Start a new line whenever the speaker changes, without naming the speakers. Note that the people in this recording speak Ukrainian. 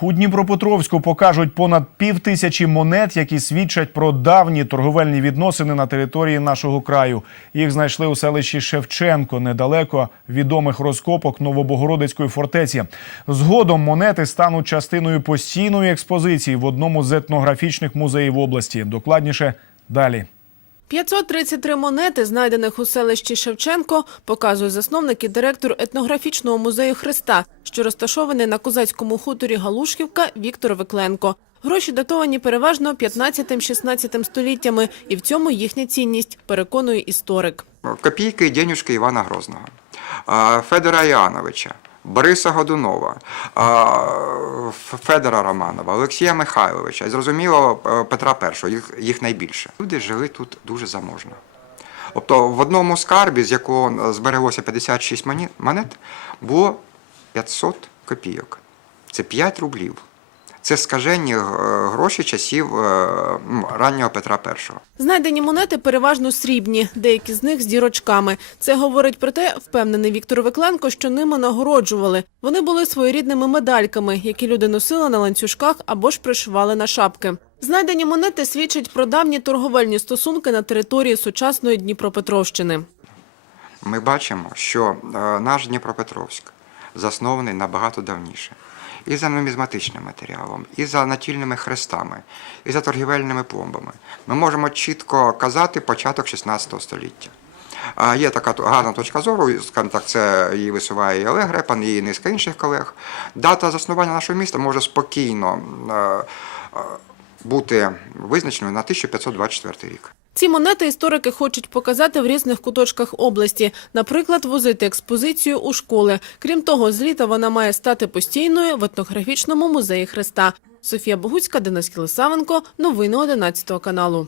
У Дніпропетровську покажуть понад пів тисячі монет, які свідчать про давні торговельні відносини на території нашого краю. Їх знайшли у селищі Шевченко, недалеко відомих розкопок Новобогородицької фортеці. Згодом монети стануть частиною постійної експозиції в одному з етнографічних музеїв області. Докладніше далі.
533 монети, знайдених у селищі Шевченко, показує засновник і директор етнографічного музею Христа, що розташований на козацькому хуторі Галушківка Віктор Викленко. Гроші датовані переважно 15-16 століттями, і в цьому їхня цінність, переконує історик.
Копійки і денюжки Івана Грозного, Федора Іоановича, Бориса Годунова, Федора Романова, Олексія Михайловича і, зрозуміло, е, Петра І, їх, їх найбільше. Люди жили тут дуже заможно. Тобто в одному скарбі, з якого е, збереглося 56 моні- монет, було 500 копійок. Це 5 рублів. Це скажені е, гроші часів е, раннього Петра І.
Знайдені монети переважно срібні, деякі з них з дірочками. Це говорить про те, впевнений Віктор Викленко, що ними нагороджували. Вони були своєрідними медальками, які люди носили на ланцюжках або ж пришивали на шапки. Знайдені монети свідчать про давні торговельні стосунки на території сучасної Дніпропетровщини.
Ми бачимо, що е, наш Дніпропетровськ заснований набагато давніше. І за нумізматичним матеріалом, і за натільними хрестами, і за торгівельними пломбами. Ми можемо чітко казати початок 16 століття. А Є така гарна точка зору, скажімо так, це її висуває і Олег Репан, і низка інших колег. Дата заснування нашого міста може спокійно е, е, бути визначеною на 1524 рік.
Ці монети історики хочуть показати в різних куточках області, наприклад, возити експозицію у школи. Крім того, з літа вона має стати постійною в етнографічному музеї Христа. Софія Богуцька, Денис Кілисавенко, Новини 11 каналу.